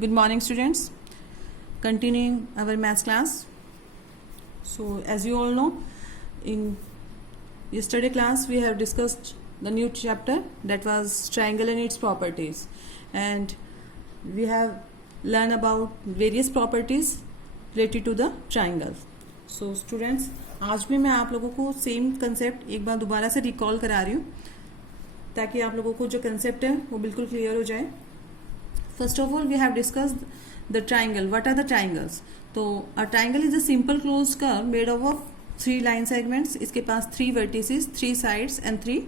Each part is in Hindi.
Good morning, students. Continuing our maths class. So, as you all know, in yesterday class we have discussed the new chapter, that was triangle and its properties, and we have learned about various properties related to the triangle. So, students, आज भी मैं आप लोगों को सेम कंसेप्ट एक बार दोबारा से रिकॉल करा रही हूँ ताकि आप लोगों को जो कंसेप्ट है वो बिल्कुल क्लियर हो जाए. First of all, we have discussed the triangle. What are the triangles? तो a triangle is a simple closed curve made up of 3 line segments. इसके पास 3 vertices, 3 sides and 3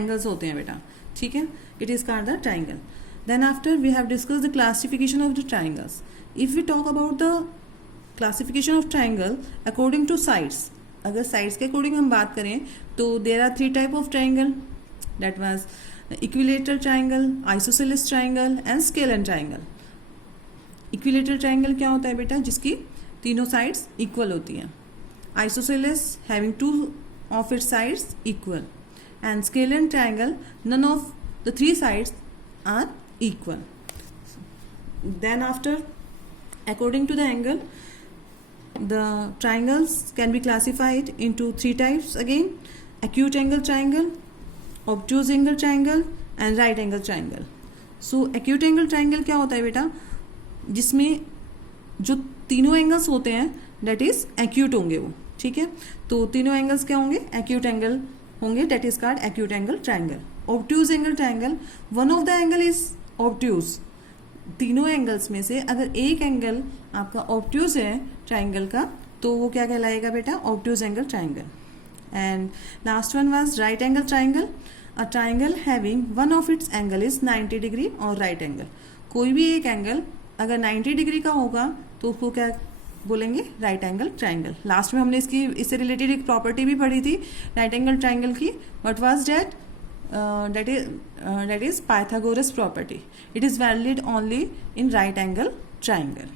angles होते हैं बेटा. ठीक है? It is called the triangle. Then after we have discussed the classification of the triangles. If we talk about the classification of triangle according to sides, अगर sides के according हम बात करें तो there are 3 type of triangle. That was equilateral triangle, isosceles triangle and scalene triangle. Equilateral triangle क्या होता है बेटा? जिसकी तीनों साइड्स इक्वल होती हैं. Isosceles having 2 of its sides equal, and scalene triangle none of the 3 sides are equal. Then after, according to the angle, the triangles can be classified into 3 types again: acute angle triangle, obtuse angle triangle and right angle triangle. So acute angle triangle क्या होता है बेटा? जिसमें जो तीनों एंगल्स होते हैं that is acute होंगे वो. ठीक है? तो तीनों एंगल्स क्या होंगे? acute angle होंगे. that is called acute angle triangle. obtuse angle triangle, one of the angle is obtuse. तीनों एंगल्स में से अगर एक एंगल आपका ऑब्ट्यूज है ट्राइंगल का तो वो क्या कहलाएगा बेटा? Obtuse angle triangle. And last one was right angle triangle. A triangle having one of its angle is 90 degree or right angle. कोई भी एक एंगल अगर 90 डिग्री का होगा तो उसको क्या बोलेंगे? Right angle triangle. लास्ट में हमने इससे रिलेटेड एक प्रॉपर्टी भी पढ़ी थी राइट एंगल ट्राइंगल की. What was that? that is Pythagoras property. It is valid only in right angle triangle.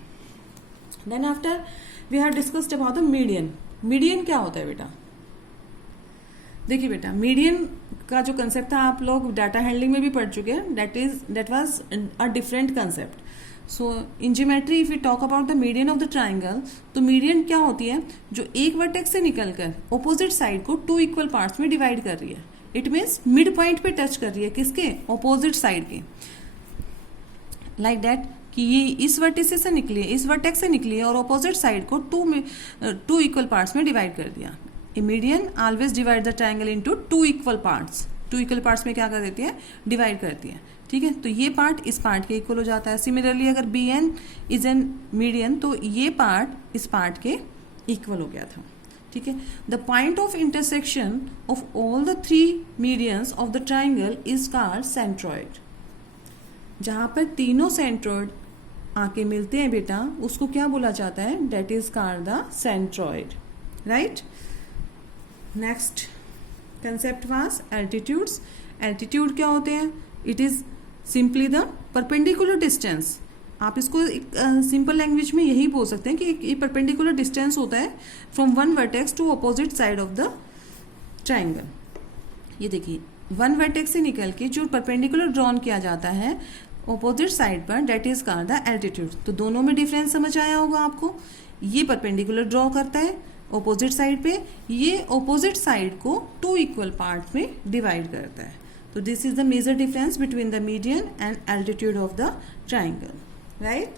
Then after we have discussed about the median. Median क्या होता है बेटा? देखिए बेटा, मीडियन का जो कंसेप्ट था आप लोग डाटा हैंडलिंग में भी पढ़ चुके हैं. That was a different concept. So in geometry if we talk about the median of the triangle, तो मीडियन क्या होती है? जो एक वर्टेक्स से निकलकर ऑपोजिट साइड को 2 इक्वल पार्ट्स में डिवाइड कर रही है. इट मीन्स मिड पॉइंट पे टच कर रही है. किसके? ऑपोजिट साइड के. लाइक दैट कि ये इस वर्टिस से निकली है, इस वर्टेक्स से निकली है और ऑपोजिट साइड को 2 इक्वल पार्ट्स में डिवाइड कर दिया. A median always divide the triangle into 2 equal parts. 2 equal parts में क्या कर देती है? डिवाइड करती है. ठीक है? तो ये पार्ट इस पार्ट के इक्वल हो जाता है. सिमिलरली अगर BN इज एन मीडियन तो ये पार्ट इस पार्ट के इक्वल हो गया था. ठीक है? The point of intersection of all the 3 medians of the triangle is called centroid. जहां पर तीनों सेंट्रॉइड आके मिलते हैं बेटा उसको क्या बोला जाता है? That is called the centroid. Right? Next concept was altitudes. Altitude क्या होते हैं? It is simply the perpendicular distance. आप इसको सिंपल लैंग्वेज में यही बोल सकते हैं कि ये परपेंडिकुलर डिस्टेंस होता है from one vertex to opposite side of the triangle. ये देखिए, वन वर्टेक्स से निकल के जो परपेंडिकुलर ड्रॉन किया जाता है अपोजिट साइड पर, that is called the altitude. तो दोनों में डिफरेंस समझ आया होगा आपको. ये परपेंडिकुलर ड्रॉ करता है ऑपोजिट साइड पे, ये ऑपोजिट साइड को 2 इक्वल पार्ट में डिवाइड करता है. तो this is the major difference between the median and altitude of the triangle. Right?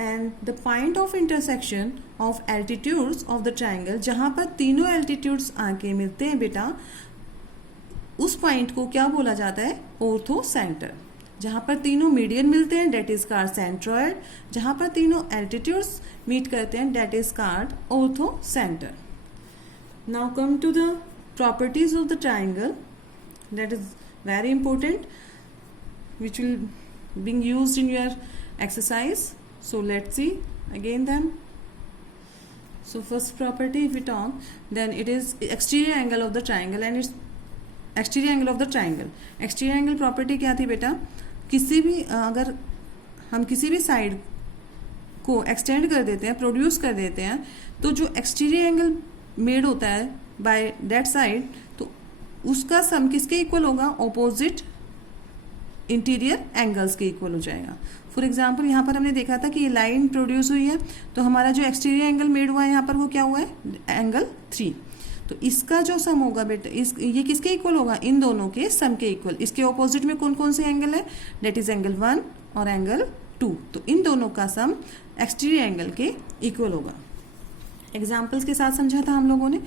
And the point of intersection of altitudes of the triangle, जहां पर तीनों एल्टीट्यूड्स आके मिलते हैं बेटा उस पॉइंट को क्या बोला जाता है? Ortho centre. जहां पर तीनों मीडियन मिलते हैं दैट इज कॉल्ड सेंट्रॉइड. जहां पर तीनों एल्टीट्यूड्स मीट करते हैं that is called orthocentre. Now come to the properties of the triangle. That is very important which will being used in your exercise. So let's see again then. So first property if we talk, then it is exterior angle of the triangle and its exterior angle of the triangle. Exterior angle property क्या थी बेटा? किसी भी अगर हम किसी भी साइड को एक्सटेंड कर देते हैं, प्रोड्यूस कर देते हैं, तो जो एक्सटीरियर एंगल मेड होता है बाय दैट साइड तो उसका सम किसके इक्वल होगा? ऑपोजिट इंटीरियर एंगल्स के इक्वल हो जाएगा। फॉर एग्जाम्पल यहाँ पर हमने देखा था कि ये लाइन प्रोड्यूस हुई है, तो हमारा जो एक्सटीरियर एंगल मेड हुआ है यहाँ पर वो क्या हुआ है, एंगल 3। तो इसका जो सम होगा बेटा, ये किसके इक्वल होगा, इन दोनों के सम के इक्वल। इसके ऑपोजिट में कौन कौन से एंगल है, डेट इज एंगल 1 और एंगल 2। तो इन दोनों का सम एक्सटीरियर एंगल के इक्वल होगा। एग्जाम्पल्स के साथ समझा था हम लोगों ने।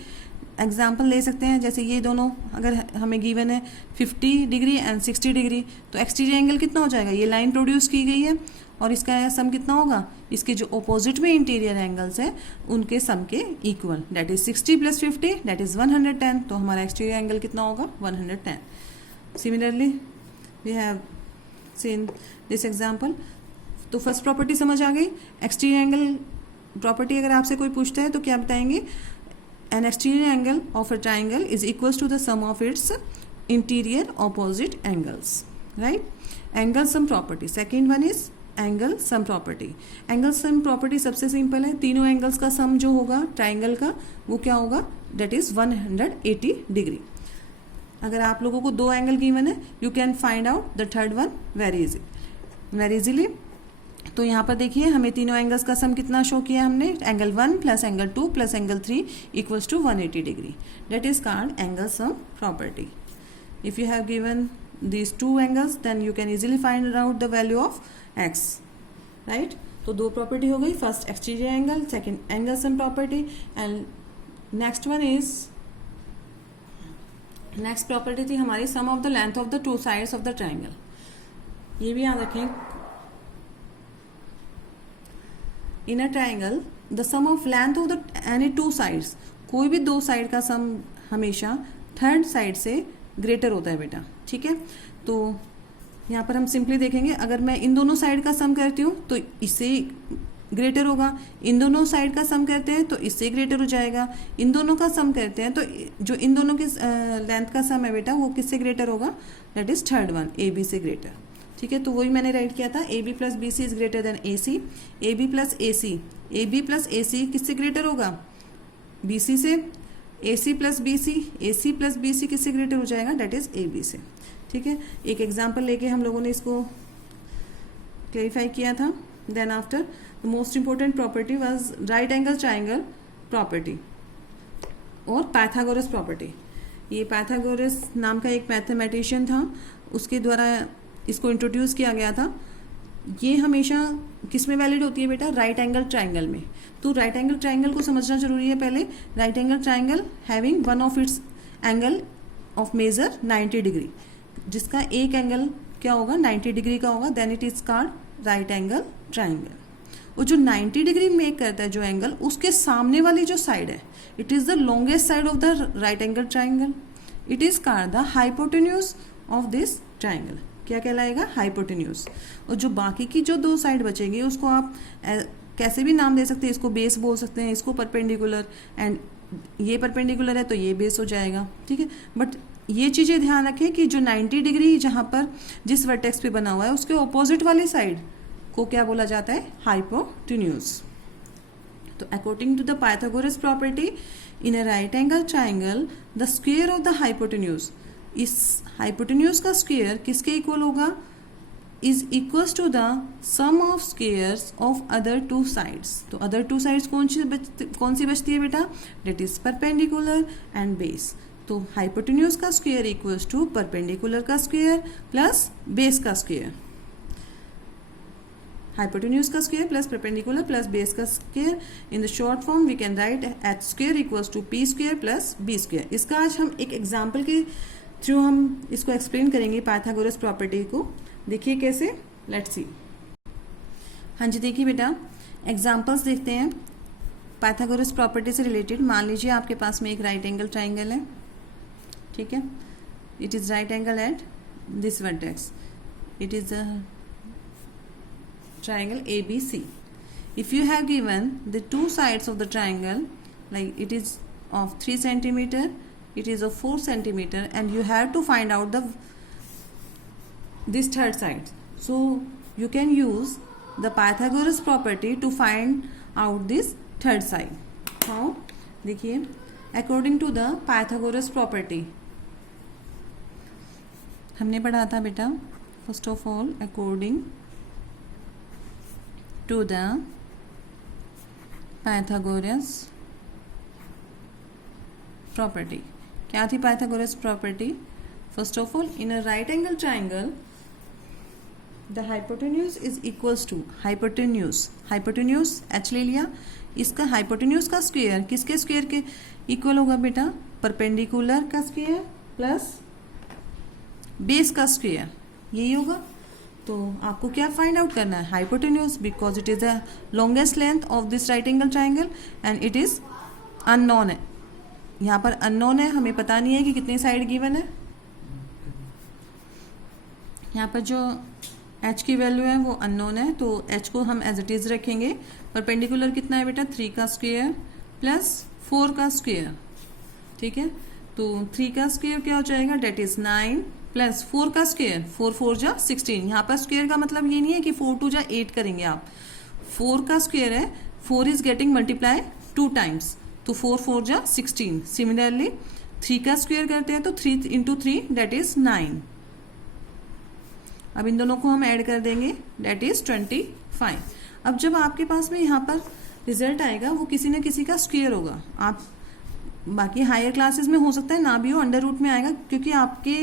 एग्जाम्पल ले सकते हैं, जैसे ये दोनों अगर हमें गिवन है 50 डिग्री एंड 60 डिग्री, तो एक्सटीरियर एंगल कितना हो जाएगा, ये लाइन प्रोड्यूस की गई है और इसका सम कितना होगा, इसके जो ऑपोजिट में इंटीरियर एंगल्स हैं उनके सम के equal, that is 60 + 50 that is 110। तो हमारा एक्सटीरियर एंगल कितना होगा, 110। Similarly we have seen this example. तो फर्स्ट प्रॉपर्टी समझ आ गई। एक्सटीरियर एंगल प्रॉपर्टी अगर आपसे कोई पूछता है तो क्या बताएंगे, an exterior angle of a triangle is equals to the sum of its interior opposite angles, right? Angle sum property, second one is angle sum property. Angle sum property सबसे सिंपल है, तीनों एंगल्स का सम जो होगा ट्राइंगल का वो क्या होगा, that is 180 डिग्री। अगर आप लोगों को दो एंगल गिवन है, you can find out the third one very easily। तो यहाँ पर देखिए हमें तीनों एंगल्स का सम कितना शो किया हमने, angle 1 plus angle 2 plus angle 3 equals to 180 degree. That is called angle sum property. If you have given these two angles then you can easily find out the value of x, right. तो दो प्रॉपर्टी हो गई, first exterior angle, second angle sum property, and next one is, next property थी हमारी sum of the length of the two sides of the triangle. ये भी याद रखें, in a triangle the sum of length of the any two sides, कोई भी दो साइड का सम हमेशा थर्ड साइड से ग्रेटर होता है बेटा, ठीक है। तो यहाँ पर हम सिंपली देखेंगे, अगर मैं इन दोनों साइड का सम करती हूँ तो इससे ग्रेटर होगा, इन दोनों साइड का सम करते हैं तो इससे ग्रेटर हो जाएगा, इन दोनों का सम करते हैं तो जो इन दोनों के लेंथ का सम है बेटा वो किससे ग्रेटर होगा, that is third one, A B से ग्रेटर, ठीक है। तो वही मैंने राइट किया था, A B plus B C is greater than A C, A B plus A C किससे ग्रेटर होगा, बी सी से, ए सी प्लस बी सी किससे ग्रेटर हो जाएगा, दैट इज ए बी से, ठीक है। एक एग्जाम्पल लेके हम लोगों ने इसको क्लेरिफाई किया था। Then after the most important property was right angle triangle property और पाइथागोरस प्रॉपर्टी। ये पाइथागोरस नाम का एक मैथमेटिशियन था, उसके द्वारा इसको इंट्रोड्यूस किया गया था। ये हमेशा किस में वैलिड होती है बेटा, राइट एंगल ट्राइंगल में। तो राइट एंगल ट्राइंगल को समझना जरूरी है पहले। Right angle triangle having one of its angle of measure 90 degree, जिसका एक एंगल क्या होगा, 90 डिग्री का होगा, then it is called right angle triangle. और जो 90 डिग्री मेक करता है जो एंगल, उसके सामने वाली जो साइड है, it is the longest side of the right angle triangle, it is called the hypotenuse of this triangle. क्या कहलाएगा, हाइपोटेन्यूज। और जो बाकी की जो दो साइड बचेगी उसको आप कैसे भी नाम दे सकते हैं, इसको बेस बोल सकते हैं, इसको परपेंडिकुलर, एंड ये परपेंडिकुलर है तो ये बेस हो जाएगा, ठीक है। बट ये चीज़ें ध्यान रखें कि जो 90 डिग्री जहाँ पर जिस वर्टेक्स पे बना हुआ है उसके ऑपोजिट वाली साइड को क्या बोला जाता है, हाइपोटेन्यूज। तो according to the Pythagoras property in a right angle triangle the square of the hypotenuse, इस हाइपोटेन्यूज का स्क्वायर किसके इक्वल होगा, is equals to the sum of squares of other two sides. तो अदर टू साइड्स कौन सी बचती है बेटा, that is perpendicular and base. तो हाइपोटेन्यूज का स्क्वायर इक्वल्स टू परपेंडिकुलर का स्क्वायर प्लस बेस का स्क्वायर। हाइपोटेन्यूज का square plus perpendicular plus base का square. In the short form we can write H square equals to P square plus B square. इसका आज हम एक एग्जाम्पल के थ्रू हम इसको एक्सप्लेन करेंगे पाइथागोरस प्रॉपर्टी को। देखिए कैसे, लेट्स सी। हाँ जी देखिए बेटा, एग्जाम्पल्स देखते हैं पाइथागोरस प्रॉपर्टी से रिलेटेड। मान लीजिए आपके पास में एक राइट एंगल ट्राइंगल है, ठीक है। It is right angle at this vertex, it is the triangle ABC. If you have given the two sides of the triangle, like it is of 3 centimeter, it is of 4 centimeter, and you have to find out this third side. So you can use the Pythagoras property to find out this third side. How? देखिए, according to the Pythagoras property, हमने पढ़ा था बेटा first of all according to the Pythagoras property. क्या थी Pythagoras property? First of all, in a right angle triangle, the hypotenuse is equals to hypotenuse h ले लिया, इसका hypotenuse का स्क्वायर किसके स्क्वायर के इक्वल होगा बेटा? परपेंडिकुलर का स्क्वायर प्लस बेस का स्क्वायर, यही होगा. तो आपको क्या फाइंड आउट करना है? Hypotenuse, because it is the longest length of this right angle triangle and it is unknown है. यहाँ पर अननोन है, हमें पता नहीं है कि कितनी साइड गिवन है. यहाँ पर जो h की वैल्यू है वो अननोन है, तो h को हम एज इट इज रखेंगे. परपेंडिकुलर कितना है बेटा? 3 का स्क्वायर प्लस 4 का स्क्वायर. ठीक है, तो 3 का स्क्वायर क्या हो जाएगा? डेट इज 9 प्लस 4 का स्क्वायर, 4 4 जा 16. यहाँ पर स्क्वायर का मतलब ये नहीं है कि 4 2 जा 8 करेंगे आप. 4 का स्क्वायर है, 4 इज गेटिंग मल्टीप्लाई 2 टाइम्स, तो 4 4 जा 16. सिमिलरली 3 का स्क्वायर करते हैं तो 3 इंटू 3 डेट इज 9. अब इन दोनों को हम ऐड कर देंगे, डेट इज 25. अब जब आपके पास में यहाँ पर रिजल्ट आएगा वो किसी न किसी का स्क्वायर होगा. आप बाकी हायर क्लासेस में हो सकता है ना भी हो, अंडर रूट में आएगा, क्योंकि आपके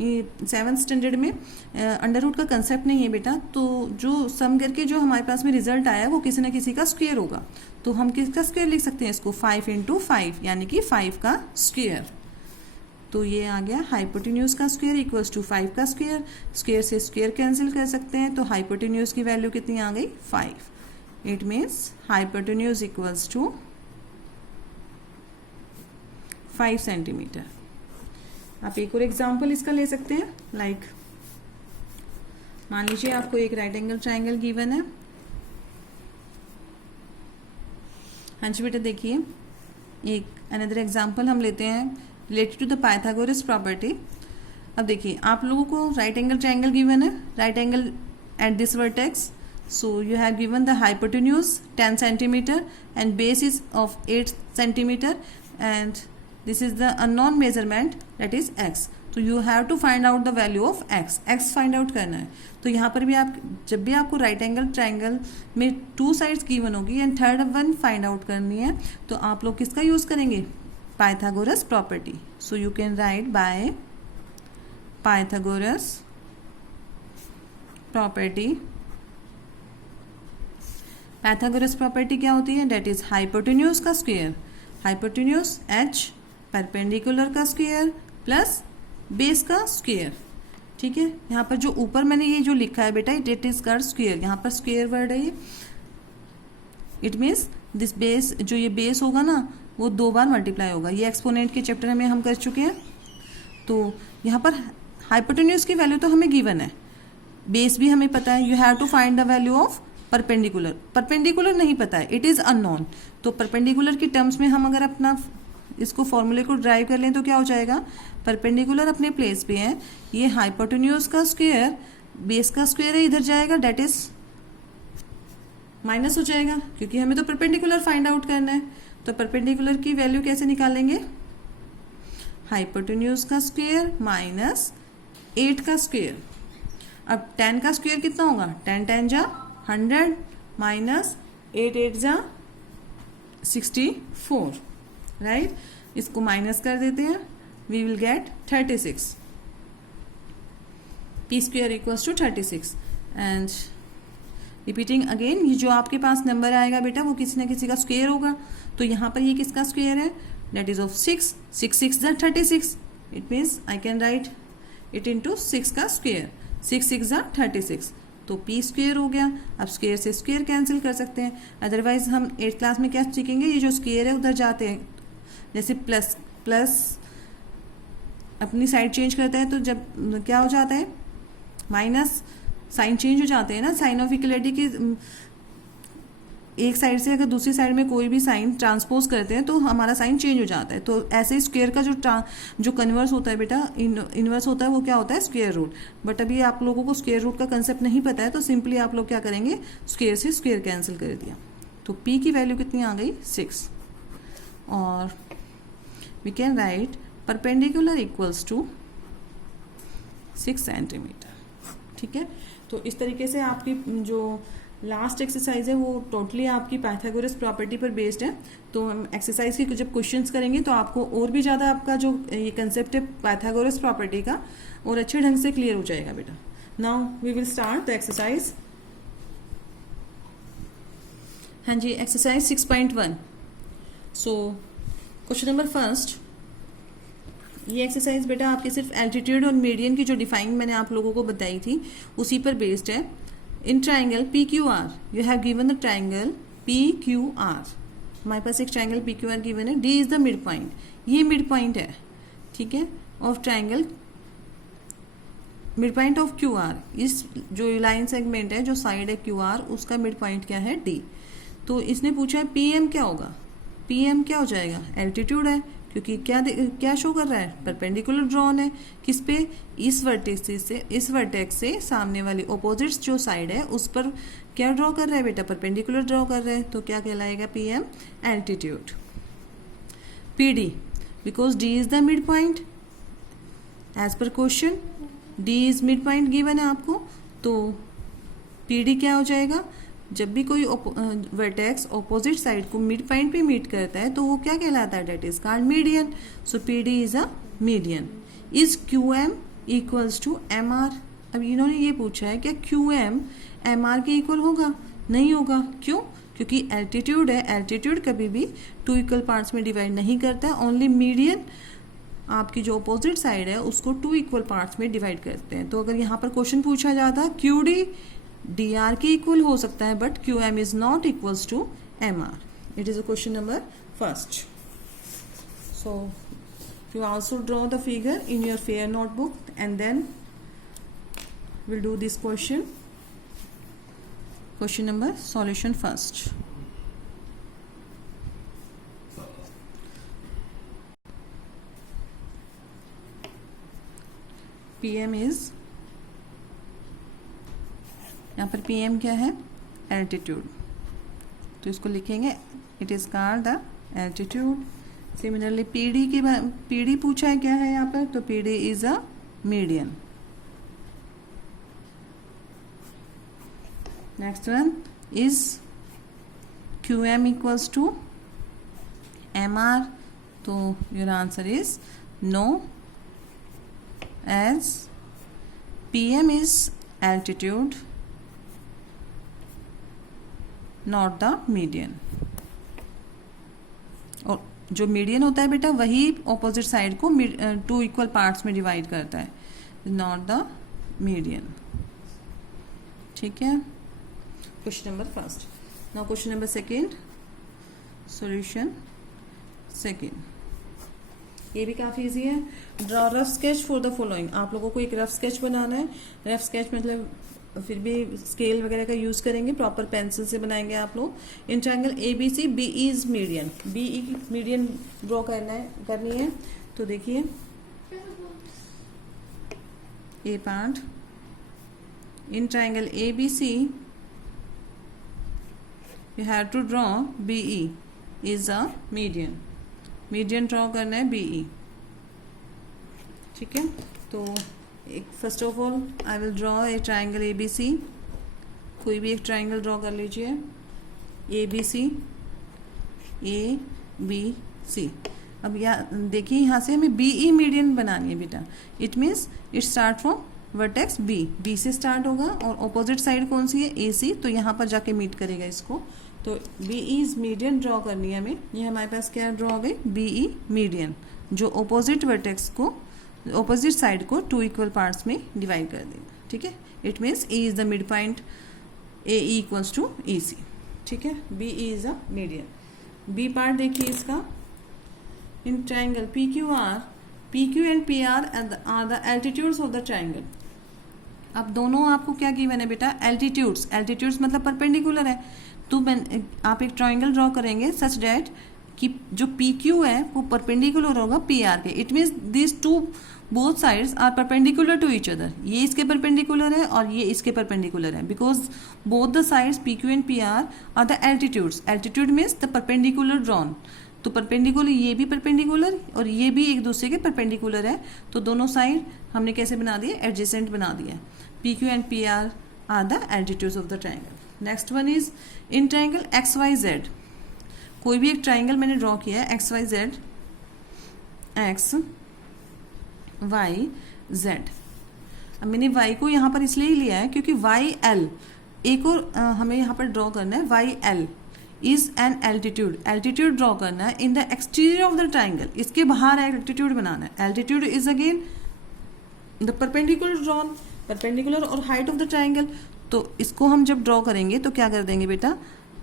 7th स्टैंडर्ड में अंडर रूट का कंसेप्ट नहीं है बेटा. तो जो सम करके जो हमारे पास में रिजल्ट आया वो किसी न किसी का स्क्वायर होगा. तो हम किसका स्क्वायर लिख सकते हैं इसको? 5 इंटू 5 यानी कि 5 का स्क्वायर. तो ये आ गया हाइपोटेन्यूज का स्क्वायर इक्वल्स टू 5 का स्क्वायर. स्क्वायर से स्क्वायर कैंसिल कर सकते हैं, तो हाइपोटेन्यूज की वैल्यू कितनी आ गई? 5. It means hypotenuse equals to 5 centimetre. आप एक और एग्जाम्पल इसका ले सकते हैं. लाइक मान लीजिए आपको एक राइट एंगल ट्राइंगल गिवन है. हाँ जी बेटा, देखिए एक अनदर एग्जाम्पल हम लेते हैं related to the Pythagoras property. अब देखिए आप लोगों को राइट एंगल ट्राइंगल गिवन है, right angle at this vertex. So you have given the hypotenuse 10 centimetre and base is of 8 centimetre and this is the unknown measurement, that is x. तो you have to find out the value of x. x find out करना है. तो यहाँ पर भी आप जब भी आपको राइट एंगल ट्राइंगल में 2 साइड्स गिवन होगी and third one find out करनी है, तो आप लोग किसका यूज करेंगे? Pythagoras property. So you can write by Pythagoras property. Pythagoras property क्या होती है? डेट इज हाइपोटेन्यूज का स्क्वायर, हाइपोटेन्यूज h, परपेंडिकुलर का स्क्वायर प्लस बेस का स्क्वायर. ठीक है, यहाँ पर जो ऊपर मैंने ये जो लिखा है बेटा, इट इज कॉल्ड स्क्वायर. यहाँ पर स्क्वायर वर्ड है ये. इट मीन्स दिस बेस, जो ये बेस होगा ना वो 2 बार मल्टीप्लाई होगा. ये एक्सपोनेंट के चैप्टर में हम कर चुके हैं. तो यहाँ पर हाइपोटेन्यूज की वैल्यू तो हमें गिवन है, बेस भी हमें पता है. You have to find the value of perpendicular. Perpendicular नहीं पता है, इट इज़ अननोन. तो परपेंडिकुलर की टर्म्स में हम अगर अपना इसको फॉर्मूले को ड्राइव कर लें तो क्या हो जाएगा? परपेंडिकुलर अपने प्लेस पे है, ये हाइपोटेन्यूज का स्क्वायर बेस का स्क्वायर है, इधर जाएगा, डेट इज माइनस हो जाएगा, क्योंकि हमें तो परपेंडिकुलर फाइंड आउट करना है. तो परपेंडिकुलर की वैल्यू कैसे निकालेंगे? हाइपोटेन्यूज का स्क्वायर माइनस 8 का स्क्वायर. अब 10 का स्क्वायर कितना होगा? 10 10 जा 100 माइनस 8 8 जा 64. राइट, इसको माइनस कर देते हैं, we will get 36. P square equals to 36. And repeating again, ये जो आपके पास नंबर आएगा बेटा वो किसी न किसी का स्क्वायर होगा. तो यहाँ पर ये किसका स्क्वायर है? That is of 6. 6 6 जा 36. It means I can write it into 6 का स्क्वायर. 6 6 जा 36. तो पी स्क्वायर हो गया. अब स्क्वायर से स्क्वायर कैंसिल कर सकते हैं. अदरवाइज हम 8th क्लास में क्या सीखेंगे? ये जो स्क्वायर है उधर जाते हैं, जैसे प्लस प्लस अपनी साइड चेंज करता है तो जब क्या हो जाता है? माइनस साइन चेंज हो जाते हैं ना. साइन ऑफ इक्वलिटी की एक साइड से अगर दूसरी साइड में कोई भी साइन ट्रांसपोज करते हैं तो हमारा साइन चेंज हो जाता है. तो ऐसे ही स्क्वायर का जो कन्वर्स होता है बेटा, इनवर्स होता है, वो क्या होता है? Square root. बट अभी आप लोगों को स्क्वायर रूट का कंसेप्ट नहीं पता है, तो सिंपली आप लोग क्या करेंगे? स्क्वायर से स्क्वायर कैंसिल कर दिया. तो p की वैल्यू कितनी आ गई? 6. और we can write perpendicular equals to 6 centimetre. ठीक है, तो इस तरीके से आपकी जो लास्ट एक्सरसाइज है वो टोटली आपकी पाइथागोरस प्रॉपर्टी पर बेस्ड है। तो हम एक्सरसाइज की जब क्वेश्चंस करेंगे तो आपको और भी ज़्यादा आपका जो ये कंसेप्ट है पाइथागोरस प्रॉपर्टी का और अच्छे ढंग से क्लियर हो जाएगा बेटा। Now we will start the exercise. हाँ जी, exercise 6.1। So question number first, ये एक्सरसाइज बेटा आपके सिर्फ एल्टीट्यूड और मीडियन की जो डिफाइन मैंने आप लोगों को बताई थी उसी पर बेस्ड है। In triangle P Q R you have given the triangle P Q R, हमारे पास एक triangle P Q R given है। D is the mid point, ये मिड पॉइंट है, ठीक है, of triangle, mid point of Q R. इस जो लाइन सेगमेंट है, जो साइड है क्यू आर, उसका मिड पॉइंट क्या है, डी। तो इसने पूछा है पी एम क्या होगा, पी एम क्या हो जाएगा, एल्टीट्यूड है, क्योंकि क्या शो कर रहा है, परपेंडिकुलर ड्रॉन है किस पे, इस वर्टेक्स से सामने वाली ऑपोजिट जो साइड है उस पर क्या ड्रॉ कर रहा है बेटा, परपेंडिकुलर ड्रॉ कर रहा है, तो क्या कहलाएगा, P M altitude. P D, because D is the mid point as per question, D is mid point given है आपको, तो पी डी क्या हो जाएगा, जब भी कोई वर्टेक्स ऑपोजिट साइड को मिड पॉइंट पे मीट करता है तो वो क्या कहलाता है, that is called median. So P D is a median. Is Q M equals to M R. अब इन्होंने ये पूछा है क्या क्यू एम एम आर के इक्वल होगा, नहीं होगा, क्यों, क्योंकि एल्टीट्यूड है, एल्टीट्यूड कभी भी टू इक्वल पार्ट्स में डिवाइड नहीं करता है, ओनली मीडियन आपकी जो अपोजिट साइड है उसको टू इक्वल पार्ट्स में डिवाइड करते हैं। तो अगर यहाँ पर क्वेश्चन पूछा जाता क्यू डी डी आर के इक्वल हो सकता है, but Q M is not equals to M R. It is a question number first. So you also draw the figure in your fair notebook and then we'll do this question. Question number solution first. PM is, यहाँ पर PM क्या है, एल्टीट्यूड, तो इसको लिखेंगे it is called the altitude. Similarly PD पूछा है क्या है यहाँ पर, तो PD is a median. Next one is QM equals to MR, तो your answer is no, as PM is altitude not the median। और जो मीडियन होता है बेटा वही ऑपोजिट साइड को टू इक्वल पार्ट्स में डिवाइड करता है, नॉट द मीडियन। ठीक है, question number first. Now question number second, solution second. ये भी काफ़ी इजी है। Draw rough sketch for the following. आप लोगों को एक रफ स्केच बनाना है। रफ स्केच मतलब फिर भी स्केल वगैरह का यूज़ करेंगे, प्रॉपर पेंसिल से बनाएंगे आप लोग। In triangle ABC BE is median, BE की मीडियन ड्रॉ करनी है। तो देखिए A part in triangle ABC you have to draw BE is a median. Median draw करना है BE। ठीक है, तो एक first of all I will draw a triangle ABC। कोई भी एक ट्राइंगल ड्रॉ कर लीजिए, ABC ABC। अब देखिए यहाँ से हमें BE मीडियन बनानी है बेटा। It means it start from vertex B से स्टार्ट होगा और ऑपोजिट साइड कौन सी है, AC, तो यहाँ पर जाके मीट करेगा इसको। तो BE मीडियन ड्रॉ करनी है हमें। ये हमारे पास क्या ड्रॉ हो गई, BE मीडियन, जो ऑपोजिट वर्टेक्स को, ऑपोजिट साइड को टू इक्वल पार्ट्स में डिवाइड कर देगा। ठीक है, it means E is the mid point, AE equals to EC। ठीक है, BE is a median. B part देखिए इसका, in triangle PQ and PR are the altitudes of the triangle. अब दोनों आपको क्या गिवन है बेटा, एल्टीट्यूड्स मतलब परपेंडिकुलर है। तो आप एक ट्राइंगल ड्रॉ करेंगे सच डैट कि जो PQ है वो परपेंडिकुलर होगा PR के। It means this two both sides are perpendicular to each other. ये इसके परपेंडिकुलर है और ये इसके परपेंडिकुलर है, because both the sides PQ and PR are the altitudes. Altitude means the perpendicular drawn. तो परपेंडिकुलर, ये भी परपेंडिकुलर और ये भी एक दूसरे के परपेंडिकुलर है। तो दोनों साइड हमने कैसे बना दिए, एडजेसेंट बना दिया। PQ and PR are the altitudes of the triangle. Next one is in triangle XYZ. कोई भी एक ट्राइंगल मैंने ड्रॉ किया है XYZ, XYZ. अब मैंने y को यहाँ पर इसलिए लिया है क्योंकि YL एक और हमें यहाँ पर ड्रॉ करना है. YL is an altitude. Altitude draw करना है इन the exterior of the triangle. इसके बाहर एल्टीट्यूड बनाना है. Altitude is again the perpendicular drawn, perpendicular और हाइट ऑफ द ट्राइंगल. तो इसको हम जब ड्रॉ करेंगे तो क्या कर देंगे बेटा,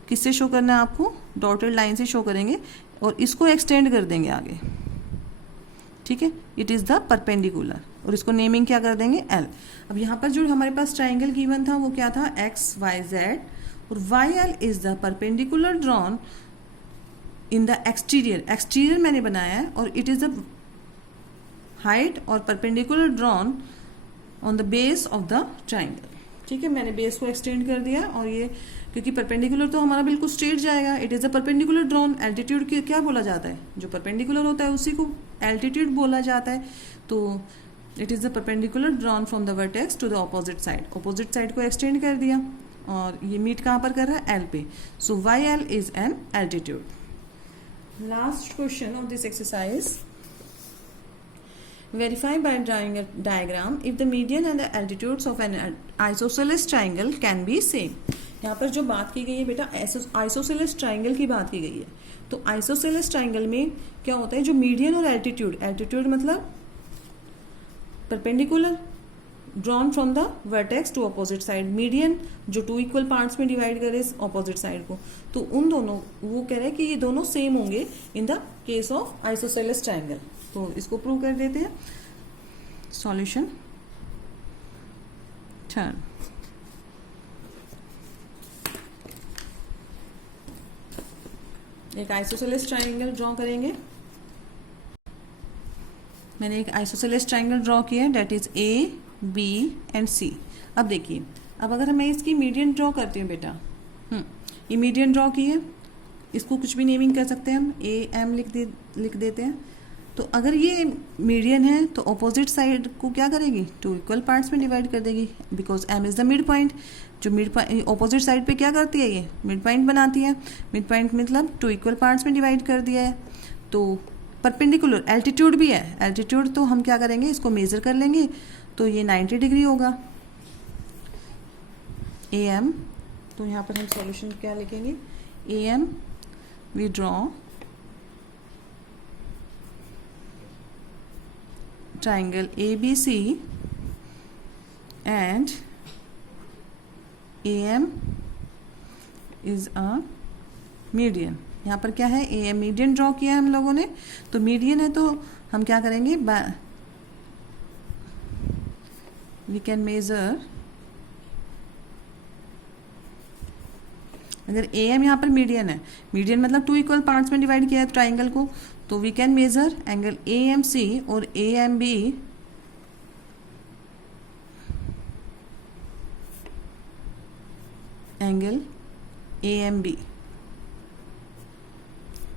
किससे शो करना है आपको, डॉटेड लाइन से शो करेंगे और इसको एक्सटेंड कर देंगे आगे. ठीक है, इट इज़ द परपेंडिकुलर और इसको नेमिंग क्या कर देंगे L. अब यहाँ पर जो हमारे पास ट्राइंगल गिवन था वो क्या था, XYZ, और YL is the perpendicular drawn in the exterior. Exterior मैंने बनाया है और इट इज द हाइट और perpendicular drawn on the base of the triangle. ठीक है, मैंने बेस को एक्सटेंड कर दिया और ये क्योंकि परपेंडिकुलर तो हमारा बिल्कुल स्ट्रेट जाएगा. It is the perpendicular drawn. Altitude क्या बोला जाता है, जो परपेंडिकुलर होता है उसी को एल्टीट्यूड बोला जाता है. तो it is the perpendicular drawn from the vertex to the opposite side. Opposite side को एक्सटेंड कर दिया और ये मीट कहाँ पर कर रहा है, L पे. So YL is an altitude. Last question of this exercise, verify by drawing a diagram if the median and the altitudes of an isosceles triangle can be same. यहाँ पर जो बात की गई है बेटा आइसोसेलेस ट्राइंगल की बात की गई है. तो आइसोसेलेस ट्राइंगल में क्या होता है, जो मीडियन और एल्टीट्यूड, एल्टीट्यूड मतलब perpendicular drawn from the vertex to opposite side, median जो टू इक्वल पार्ट्स में डिवाइड करे अपोजिट साइड को. तो उन दोनों, वो कह रहे हैं कि ये दोनों सेम होंगे in the case of isosceles triangle. तो इसको प्रूव कर देते हैं. Solution turn. एक आइसोसेलेस ट्राइंगल ड्रॉ करेंगे. मैंने एक आइसोसेलेस ट्राइंगल ड्रॉ किया है, that is A, B and C. अब देखिए, अब अगर मैं इसकी मीडियन ड्रॉ करती हूँ बेटा, ये मीडियन ड्रॉ की है, इसको कुछ भी नेमिंग कर सकते हैं हम, AM लिख देते हैं. तो अगर ये मीडियन है तो ऑपोजिट साइड को क्या करेगी, टू इक्वल पार्ट्स में डिवाइड कर देगी, because M is the mid point. जो मिड पॉइंट ऑपोजिट साइड पे क्या करती है, ये मिड पॉइंट बनाती है. मिड पॉइंट मतलब टू इक्वल पार्ट्स में डिवाइड कर दिया है. तो परपेंडिकुलर एल्टीट्यूड भी है. एल्टीट्यूड तो हम क्या करेंगे, इसको मेजर कर लेंगे. तो ये 90 डिग्री होगा AM. तो यहाँ पर हम सॉल्यूशन क्या लिखेंगे, AM we draw triangle ABC and AM is a median. यहाँ पर क्या है, AM मीडियन ड्रॉ किया है हम लोगों ने. तो मीडियन है तो हम क्या करेंगे, वी कैन मेजर, अगर AM यहाँ पर मीडियन है, मीडियन मतलब टू इक्वल पार्ट्स में डिवाइड किया है ट्राइंगल को, तो we can measure angle AMC और AMB angle AMB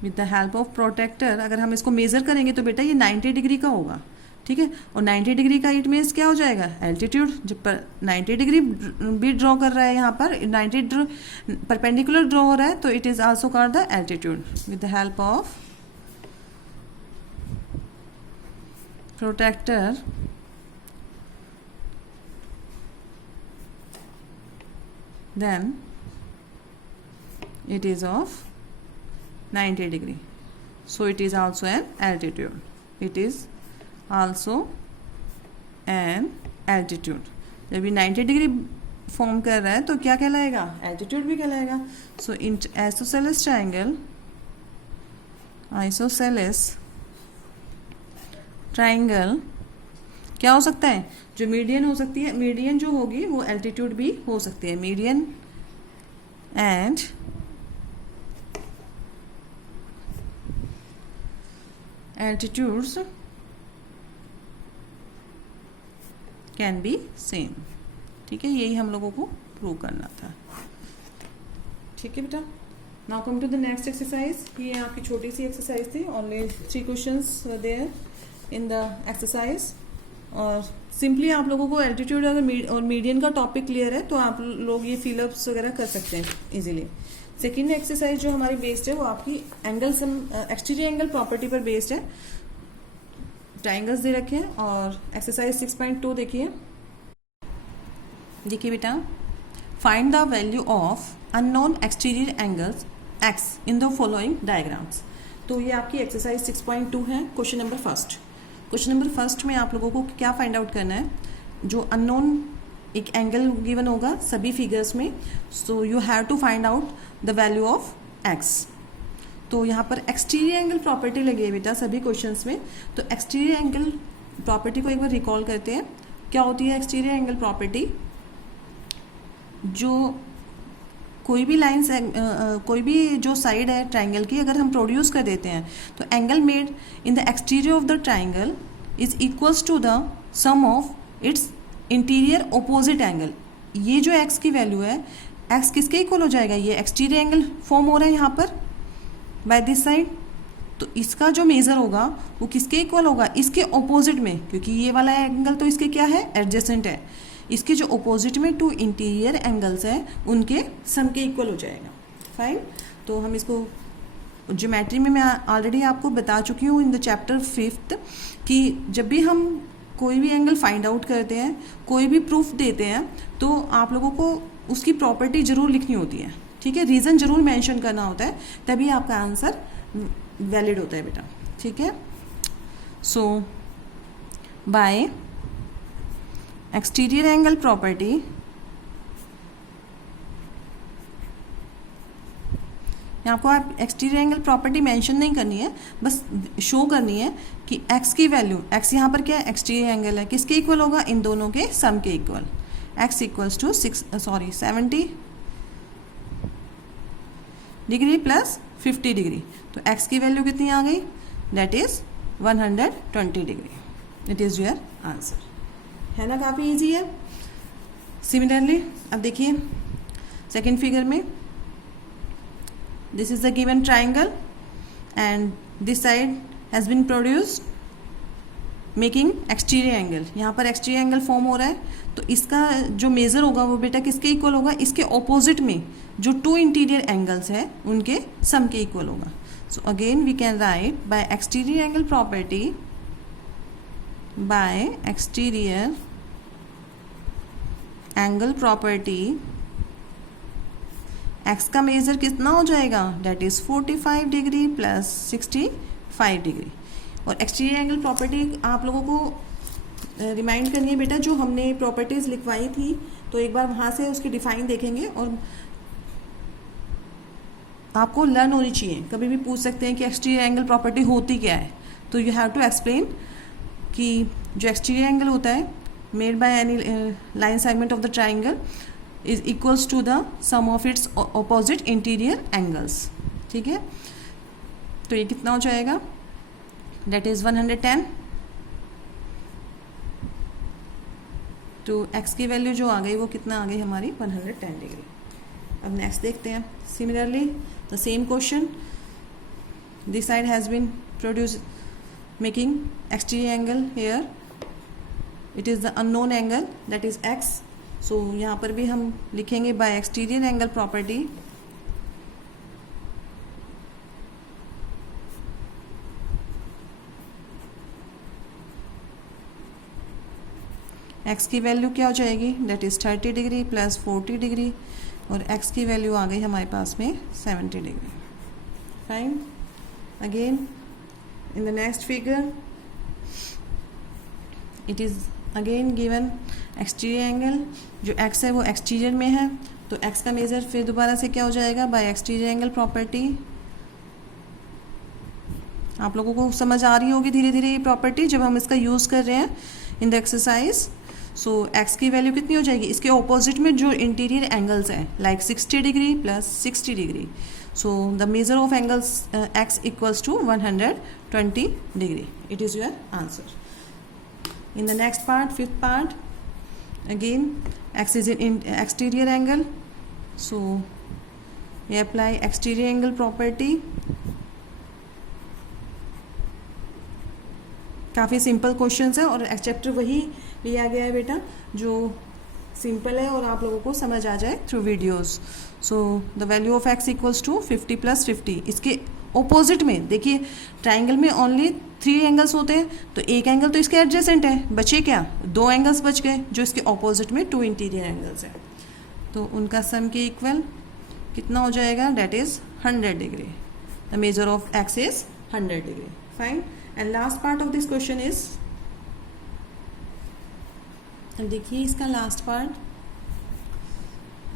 with the help of protractor. अगर हम इसको मेजर करेंगे तो बेटा ये 90 डिग्री का होगा. ठीक है, और 90 डिग्री का इट मीन्स क्या हो जाएगा, एल्टीट्यूड. जब 90 डिग्री भी ड्रॉ कर रहा है यहाँ पर, 90 परपेंडिकुलर ड्रॉ हो रहा है, तो it is also called the altitude with the help of protractor. Then it is of 90 degree. So it is also an altitude. It is also an altitude. जब ये 90 डिग्री फॉर्म कर रहा है तो क्या कहलाएगा, एल्टीट्यूड भी कहलाएगा. सो इन आइसोसेलेस ट्राइंगल, आइसोसेलेस ट्राइंगल क्या हो सकता है, जो मीडियन हो सकती है, मीडियन जो होगी वो एल्टीट्यूड भी हो सकती है. Median and altitudes can be same. ठीक है, यही हम लोगों को प्रूव करना था. ठीक है बेटा, now come to the next exercise. ये आपकी छोटी सी एक्सरसाइज थी, only 3 questions there in the exercise. और सिंपली आप लोगों को एल्टीट्यूड और मीडियन का टॉपिक क्लियर है तो आप लोग ये फिलअप्स वगैरह कर सकते हैं इजीली। सेकेंड एक्सरसाइज जो हमारी बेस्ड है वो आपकी angle sum exterior angle property पर बेस्ड है। ट्राइंगल्स दे रखे हैं और एक्सरसाइज 6.2 देखिए बेटा, find the value of unknown exterior angles x in the following diagrams. तो ये आपकी एक्सरसाइज 6.2 है। क्वेश्चन नंबर फर्स्ट में आप लोगों को क्या फाइंड आउट करना है, जो अननोन एक एंगल गिवन होगा सभी फिगर्स में, so you have to find out the value of X. तो यहाँ पर एक्सटीरियर एंगल प्रॉपर्टी लगी है बेटा सभी क्वेश्चंस में। तो एक्सटीरियर एंगल प्रॉपर्टी को एक बार रिकॉल करते हैं। क्या होती है एक्सटीरियर एंगल प्रॉपर्टी? जो कोई भी लाइन कोई भी जो साइड है ट्राइंगल की अगर हम प्रोड्यूस कर देते हैं तो angle made in the exterior of the triangle is equals to the sum of its interior opposite angle. ये जो एक्स की वैल्यू है, एक्स किसके इक्वल हो जाएगा? ये एक्सटीरियर एंगल फॉर्म हो रहा है यहाँ पर बाय दिस साइड, तो इसका जो मेजर होगा वो किसके इक्वल होगा? इसके ऑपोजिट में, क्योंकि ये वाला एंगल तो इसके क्या है? एडजेसेंट है। इसके जो ऑपोजिट में टू इंटीरियर एंगल्स हैं उनके सम के इक्वल हो जाएगा। फाइन। तो हम इसको ज्योमेट्री में मैं ऑलरेडी आपको बता चुकी हूँ इन द चैप्टर 5th कि जब भी हम कोई भी एंगल फाइंड आउट करते हैं, कोई भी प्रूफ देते हैं, तो आप लोगों को उसकी प्रॉपर्टी जरूर लिखनी होती है, ठीक है, रीज़न जरूर मेंशन करना होता है, तभी आपका आंसर वैलिड होता है बेटा, ठीक है। सो बाय एक्सटीरियर एंगल प्रॉपर्टी यहाँ आपको आप एक्सटीरियर एंगल प्रॉपर्टी मेंशन नहीं करनी है, बस शो करनी है कि एक्स की वैल्यू, एक्स यहाँ पर क्या है? एक्सटीरियर एंगल है, किसके इक्वल होगा? इन दोनों के सम के equal. X equals to 70 degree plus 50 degree, तो एक्स की वैल्यू कितनी आ गई? That is 120 degree. It is your answer, है ना? काफ़ी इजी है। सिमिलरली अब देखिए सेकेंड फिगर में, this is the given triangle and this side has been produced making exterior angle. यहाँ पर एक्सटीरियर एंगल फॉर्म हो रहा है, तो इसका जो मेजर होगा वो बेटा किसके इक्वल होगा? इसके ऑपोजिट में जो टू इंटीरियर एंगल्स है उनके सम के इक्वल होगा। So again we can write by exterior angle property, by exterior angle property X का मेजर कितना हो जाएगा? That is 45 degree plus 65 degree. और एक्सटीरियर एंगल प्रॉपर्टी आप लोगों को रिमाइंड करनी है बेटा, जो हमने प्रॉपर्टीज लिखवाई थी, तो एक बार वहाँ से उसकी डिफाइन देखेंगे और आपको लर्न होनी चाहिए। कभी भी पूछ सकते हैं कि एक्सटीरियर एंगल प्रॉपर्टी होती क्या है, तो यू हैव टू एक्सप्लेन कि जो एक्सटीरियर एंगल होता है made by any line segment of the triangle is equals to the sum of its opposite interior angles, ठीक है। तो ये कितना हो जाएगा? That is 110। तो x की वैल्यू जो आ गई वो कितना आ गई हमारी? 110 डिग्री। अब नेक्स्ट देखते हैं। Similarly the same question, this side has been produce making exterior angle here, it is the unknown angle that is x। So यहाँ पर भी हम लिखेंगे by exterior angle property x की वैल्यू क्या हो जाएगी? That is 30 degree plus 40 degree, और x की वैल्यू आ गई हमारे पास में 70 degree. Fine. Again in the next figure it is again given exterior angle, जो x है वो एक्सटीरियर में है, तो x का मेजर फिर दोबारा से क्या हो जाएगा? Bye exterior angle property. आप लोगों को समझ आ रही होगी धीरे धीरे ये प्रॉपर्टी जब हम इसका यूज़ कर रहे हैं in the exercise. So x की वैल्यू कितनी हो जाएगी? इसके ऑपोजिट में जो इंटीरियर एंगल्स हैं like 60 degree plus 60 degree, so the measure of angles x equals to 120 degree. It is your answer. In the next part, fifth part, again x is in exterior angle, so we apply exterior angle property। काफ़ी सिंपल क्वेश्चंस है और चैप्टर वही लिया गया है बेटा जो सिंपल है और आप लोगों को समझ आ जाए through videos. So the value of x equals to 50 + 50. इसके ऑपोजिट में देखिए ट्राइंगल में ओनली 3 एंगल्स होते हैं, तो एक एंगल तो इसके एडजेसेंट है, बचे क्या 2 एंगल्स बच गए जो इसके ऑपोजिट में 2 इंटीरियर एंगल्स हैं. तो उनका सम के इक्वल कितना हो जाएगा, that is 100 degree. The measure of x is 100 degree. Fine. And last part of this question is, देखिए इसका last part,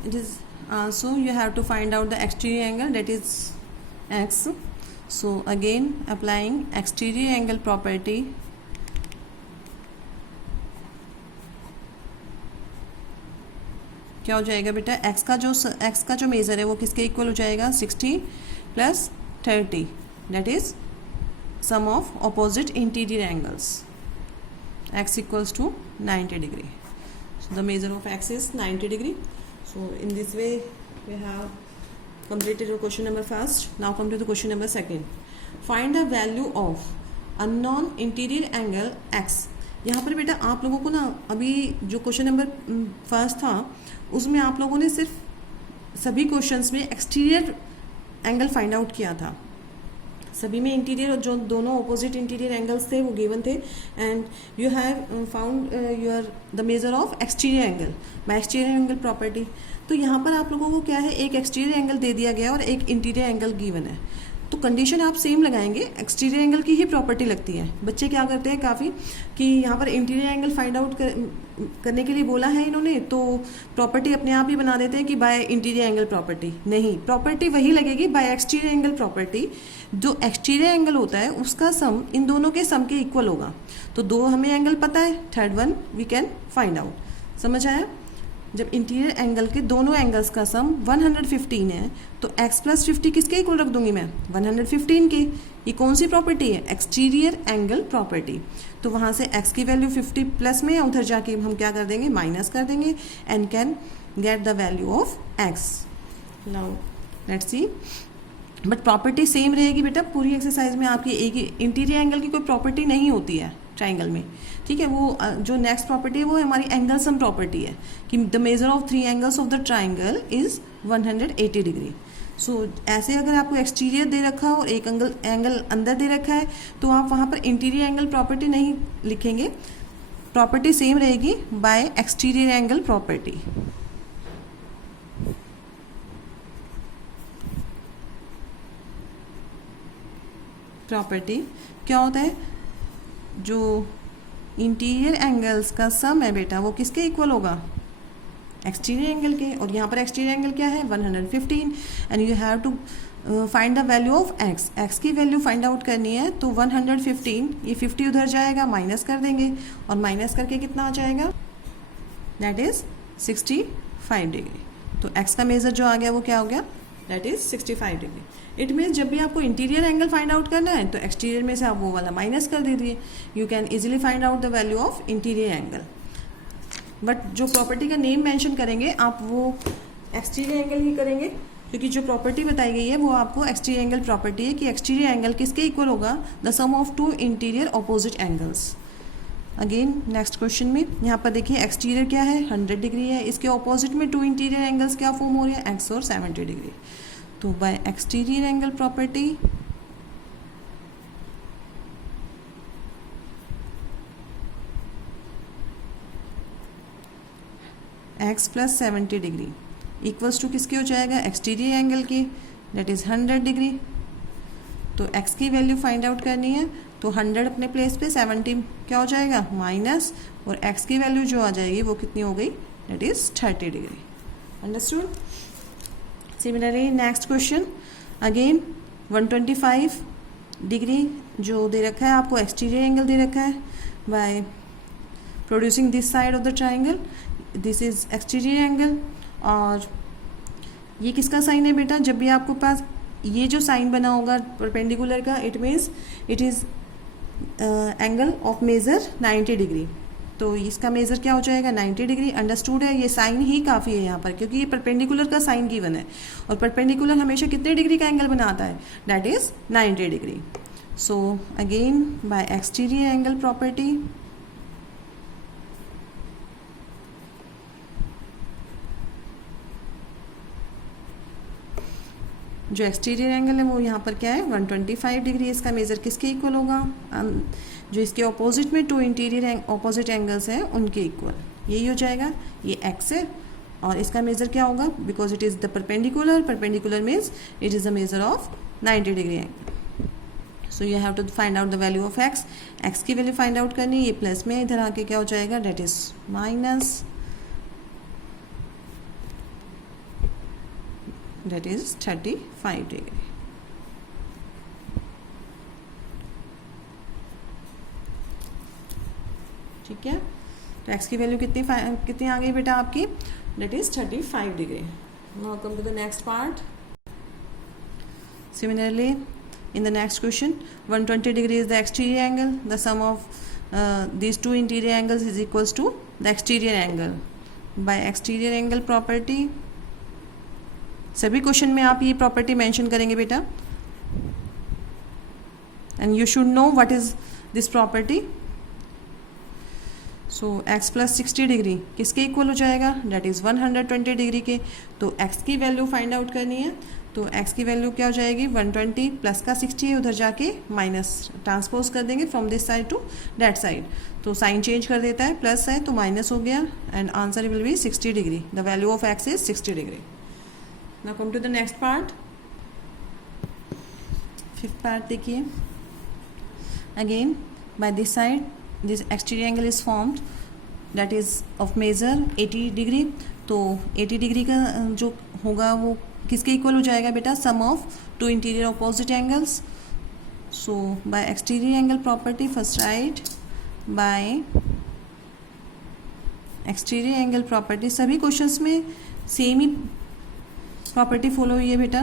it is also you have to find out the exterior angle, that is x. So again applying exterior angle property, क्या हो जाएगा बेटा, x का जो मेजर है वो किसके इक्वल हो जाएगा, 60 + 30, that is sum of opposite interior angles. x equals to 90 degree. So the measure of x is 90 degree. So in this way we have completed your question number first. Now come to the question number second. Find the value of unknown interior angle x. यहाँ पर बेटा आप लोगों को ना अभी जो क्वेश्चन नंबर फर्स्ट था उसमें आप लोगों ने सिर्फ सभी क्वेश्चंस में एक्सटीरियर एंगल फाइंड आउट किया था. सभी में इंटीरियर जो दोनों ऑपोजिट इंटीरियर एंगल्स थे वो गिवन थे and you have found your the measure of exterior angle by exterior angle property. तो यहाँ पर आप लोगों को क्या है, एक एक्सटीरियर एंगल दे दिया गया और एक इंटीरियर एंगल गिवन है, तो कंडीशन आप सेम लगाएंगे, एक्सटीरियर एंगल की ही प्रॉपर्टी लगती है. बच्चे क्या करते हैं काफ़ी कि यहाँ पर इंटीरियर एंगल फाइंड आउट करने के लिए बोला है इन्होंने, तो प्रॉपर्टी अपने आप ही बना देते हैं कि बाय इंटीरियर एंगल प्रॉपर्टी. नहीं, प्रॉपर्टी वही लगेगी बाय एक्सटीरियर एंगल प्रॉपर्टी. जो एक्सटीरियर एंगल होता है उसका सम इन दोनों के सम के इक्वल होगा. तो 2 हमें एंगल पता है, third one we can find out. समझ आया. जब इंटीरियर एंगल के दोनों एंगल्स का सम 115 है तो x + 50 किसके इक्वल रख दूंगी मैं, 115 के. ये कौन सी प्रॉपर्टी है, एक्सटीरियर एंगल प्रॉपर्टी. तो वहाँ से x की वैल्यू 50 प्लस में, उधर जाके हम क्या कर देंगे, माइनस कर देंगे and can get the value of x. Now let's see. But property same रहेगी बेटा पूरी एक्सरसाइज में. आपकी एक इंटीरियर एंगल की कोई प्रॉपर्टी नहीं होती है ट्राइंगल में, ठीक है. वो जो नेक्स्ट प्रॉपर्टी है वो हमारी एंगल सम प्रॉपर्टी है कि the measure of 3 angles of the triangle is 180 degree. So ऐसे अगर आपको एक्सटीरियर दे रखा हो और एक एंगल अंदर दे रखा है तो आप वहाँ पर इंटीरियर एंगल प्रॉपर्टी नहीं लिखेंगे, प्रॉपर्टी सेम रहेगी bye exterior angle property. Property क्या होता है, जो इंटीरियर एंगल्स का सम है बेटा वो किसके इक्वल होगा, एक्सटीरियर एंगल के. और यहाँ पर एक्सटीरियर एंगल क्या है, 115 and you have to find the value of x. x की वैल्यू फाइंड आउट करनी है तो 115, ये 50 उधर जाएगा, माइनस कर देंगे और माइनस करके कितना आ जाएगा, दैट इज 65 डिग्री. तो x का मेजर जो आ गया वो क्या हो गया, that is 65 degree. It means जब भी आपको इंटीरियर एंगल फाइंड आउट करना है तो एक्सटीरियर में से आप वो वाला माइनस कर दीजिए. You can easily find out the value of interior angle. But जो प्रॉपर्टी का नेम मेंशन करेंगे आप वो एक्सटीरियर एंगल ही करेंगे, क्योंकि जो प्रॉपर्टी बताई गई है वो आपको एक्सटीरियर एंगल प्रॉपर्टी है कि एक्सटीरियर एंगल किसके इक्वल होगा, the sum of 2 interior opposite angles. Again next question में यहाँ पर देखिए एक्सटीरियर क्या है, 100 डिग्री है, इसके ऑपोजिट में 2 इंटीरियर एंगल्स क्या फॉर्म हो रहे हैं, x और 70 डिग्री. तो by exterior angle property x + 70 degree equals to किसके हो जाएगा, एक्सटीरियर एंगल की, दैट इज 100 डिग्री. तो x की वैल्यू फाइंड आउट करनी है तो 100 अपने प्लेस पे, 70 क्या हो जाएगा माइनस, और x की वैल्यू जो आ जाएगी वो कितनी हो गई, that is 30 degree. Understood. Similarly next question again 125 degree जो दे रखा है आपको, एक्सटीरियर एंगल दे रखा है by producing this side of the triangle, this is exterior angle. और ये किसका साइन है बेटा, जब भी आपको पास ये जो साइन बना होगा परपेंडिकुलर का, it means it is angle of measure 90 degree. तो इसका मेजर क्या हो जाएगा, 90 डिग्री. अंडरस्टूड है, ये साइन ही काफ़ी है यहाँ पर, क्योंकि ये परपेंडिकुलर का साइन गिवन है और परपेंडिकुलर हमेशा कितने डिग्री का एंगल बनाता है, that is 90 degree. So again bye exterior angle property, जो एक्सटीरियर एंगल है वो यहाँ पर क्या है 125 डिग्री, इसका मेज़र किसके इक्वल होगा, जो इसके ऑपोजिट में टू इंटीरियर ऑपोजिट एंगल्स हैं उनके इक्वल, यही हो जाएगा। ये एक्स है और इसका मेज़र क्या होगा, because it is the perpendicular, perpendicular means it is the measure of 90 degree angle. So you have to find out the value of X, X की वैल्यू फाइंड आउट करनी है, ये प्लस में इधर आके क्या हो जाएगा, that is minus, that is 35 degree. ठीक है, तो x की वैल्यू कितनी आ गई बेटा आपकी, that is 35 degree. Now come to the next part. Similarly, in the next question, 120 degree is the exterior angle. The sum of these two interior angles is equals to the exterior angle. By exterior angle property, सभी क्वेश्चन में आप ये प्रॉपर्टी मेंशन करेंगे बेटा, and you should know what is this property. So x plus 60 degree किसके इक्वल हो जाएगा, डेट इज़ 120 डिग्री के। तो x की वैल्यू फाइंड आउट करनी है, तो x की वैल्यू क्या हो जाएगी, 120 प्लस का 60 है, उधर जाके माइनस ट्रांसपोज कर देंगे from this side to that side, तो साइन चेंज कर देता है, प्लस है तो माइनस हो गया, and answer will be 60 degree. The value of x is 60 degree. Now come to the next part. Fifth part देखिए, again by this side this exterior angle is formed, that is of measure 80 degree. तो 80 डिग्री का जो होगा वो किसके इक्वल हो जाएगा बेटा, sum of two interior opposite angles. So by exterior angle property, first right by exterior angle property, सभी क्वेश्चंस में सेम ही प्रॉपर्टी फॉलो हुई है बेटा,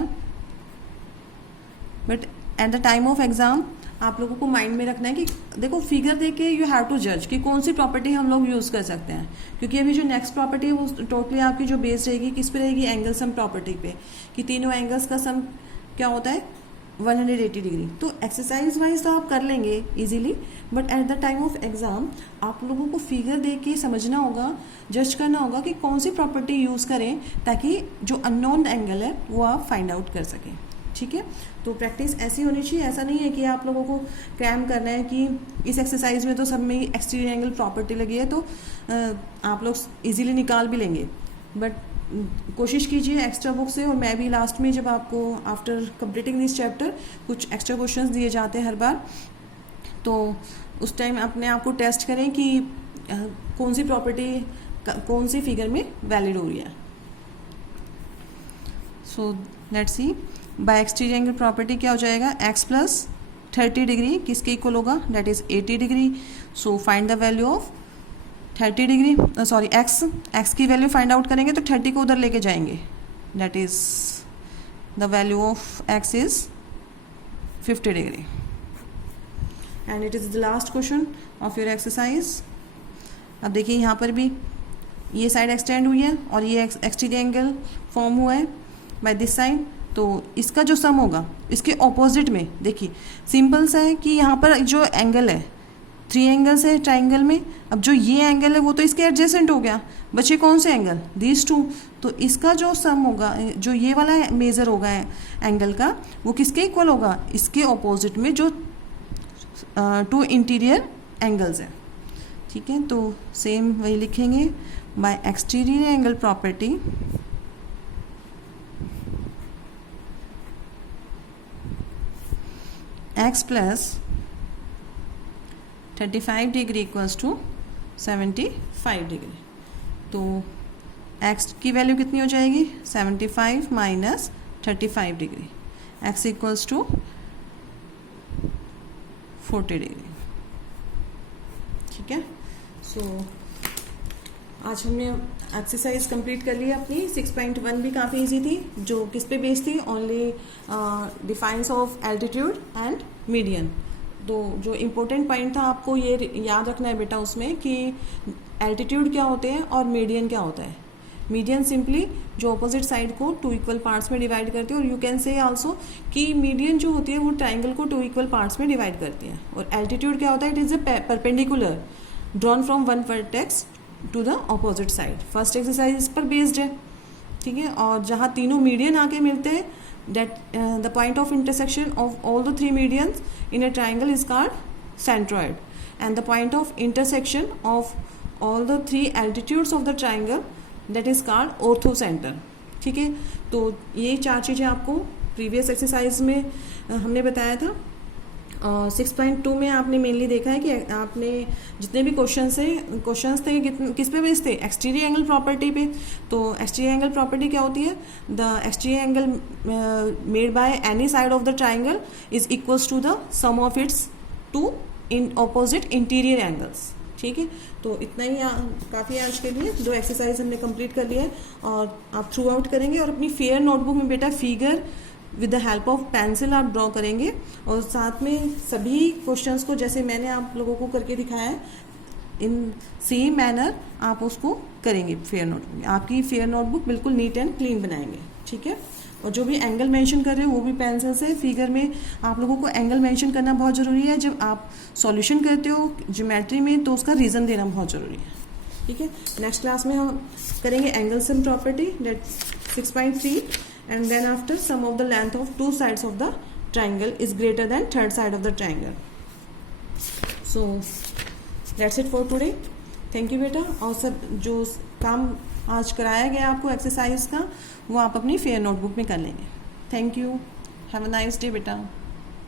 but at the time of exam आप लोगों को माइंड में रखना है कि देखो फिगर देख के यू हैव टू जज कि कौन सी प्रॉपर्टी हम लोग यूज़ कर सकते हैं, क्योंकि अभी जो नेक्स्ट प्रॉपर्टी है वो टोटली आपकी जो बेस रहेगी किस पे रहेगी, एंगल सम प्रॉपर्टी पे, कि तीनों एंगल्स का सम क्या होता है 180 डिग्री। तो एक्सरसाइज वाइज तो आप कर लेंगे easily, but at the time of exam आप लोगों को फिगर देख के समझना होगा, जज करना होगा कि कौन सी प्रॉपर्टी यूज़ करें ताकि जो अननोन एंगल है वो आप फाइंड आउट कर सकें। ठीक है, तो प्रैक्टिस ऐसी होनी चाहिए, ऐसा नहीं है कि आप लोगों को क्रैम करना है कि इस एक्सरसाइज में तो सब में एक्सटीरियर एंगल प्रॉपर्टी लगी है तो आप लोग इजीली निकाल भी लेंगे, बट कोशिश कीजिए एक्स्ट्रा बुक से। और मैं भी लास्ट में जब आपको आफ्टर कंप्लीटिंग दिस चैप्टर कुछ एक्स्ट्रा क्वेश्चंस दिए जाते हैं हर बार, तो उस टाइम अपने आप को टेस्ट करें कि कौन सी प्रॉपर्टी कौन सी फिगर में वैलिड हो रही है। सो let's C, bye exterior angle property क्या हो जाएगा, x प्लस 30 डिग्री किसके इक्वल होगा, that is 80 degree. So find the value of 30 degree, sorry x की वैल्यू फाइंड आउट करेंगे तो 30 को उधर लेके जाएंगे, that is the value of x is 50 degree. And it is the last question of your exercise. अब देखिए यहाँ पर भी ये साइड एक्सटेंड हुई है और ये एक्सटीरियर एंगल फॉर्म हुआ है बाय दिस साइड, तो इसका जो सम होगा इसके ऑपोजिट में देखिए सिंपल सा है कि यहाँ पर जो एंगल है 3 एंगल्स है ट्राइंगल में, अब जो ये एंगल है वो तो इसके एडजेसेंट हो गया, बचे कौन से एंगल, दीज 2, तो इसका जो सम होगा जो ये वाला मेजर होगा एंगल का वो किसके इक्वल होगा, इसके ऑपोजिट में जो 2 इंटीरियर एंगल्स हैं। ठीक है, तो सेम वही लिखेंगे, by exterior angle property x plus 35 degree equals to 75 degree. तो x की वैल्यू कितनी हो जाएगी, 75 minus 35 degree, x equals to 40 degree. ठीक है, सो आज हमने एक्सरसाइज कंप्लीट कर ली अपनी। 6.1 भी काफ़ी इजी थी, जो किस पे बेस्ड थी, only defines of altitude and median. तो जो इम्पोर्टेंट पॉइंट था आपको ये याद रखना है बेटा उसमें कि एल्टीट्यूड क्या होते हैं और मीडियन क्या होता है। मीडियन सिंपली जो अपोजिट साइड को 2 इक्वल पार्ट्स में डिवाइड करती है, और यू कैन से आल्सो कि मीडियन जो होती है वो ट्राइंगल को 2 इक्वल पार्ट्स में डिवाइड करती है। और एल्टीट्यूड क्या होता है, it is a perpendicular drawn from one vertex to the opposite side. First exercise इस पर बेस्ड है, ठीक है। और जहाँ तीनों मीडियन आके मिलते हैं, that the point of intersection of all the 3 medians in a triangle is called centroid, and the point of intersection of all the 3 altitudes of the triangle that is called orthocenter, ठीक है। तो ये 4 चीज़ें आपको प्रीवियस एक्सरसाइज में हमने बताया था। 6.2 में आपने मेनली देखा है कि आपने जितने भी क्वेश्चंस थे किस पे बेस्ड थे, एक्सटीरियर एंगल प्रॉपर्टी पे। तो एक्सटीरियर एंगल प्रॉपर्टी क्या होती है, the exterior angle made by any side of the triangle is equals to the sum of its 2 in opposite interior angles, ठीक है। तो इतना ही काफ़ी है आज के लिए। 2 एक्सरसाइज हमने कंप्लीट कर लिया है और आप थ्रू आउट करेंगे, और अपनी फेयर नोटबुक में बेटा figure with the help of pencil आप ड्रॉ करेंगे, और साथ में सभी क्वेश्चंस को जैसे मैंने आप लोगों को करके दिखाया है इन सेम मैनर आप उसको करेंगे फेयर नोटबुक में। आपकी फेयर नोटबुक बिल्कुल नीट एंड क्लीन बनाएंगे, ठीक है। और जो भी एंगल मेंशन कर रहे हो वो भी पेंसिल से। फिगर में आप लोगों को एंगल मेंशन करना बहुत ज़रूरी है। जब आप सॉल्यूशन करते हो ज्योमेट्री में तो उसका रीज़न देना बहुत ज़रूरी है, ठीक है। नेक्स्ट क्लास में हम करेंगे angle sum property, date 6.3, and then after sum of the length of 2 sides of the triangle is greater than third side of the triangle. So that's it for today. Thank you बेटा। और सब जो काम आज कराया गया आपको एक्सरसाइज का वो आप अपनी फेयर नोटबुक में कर लेंगे। Thank you, have a nice day बेटा।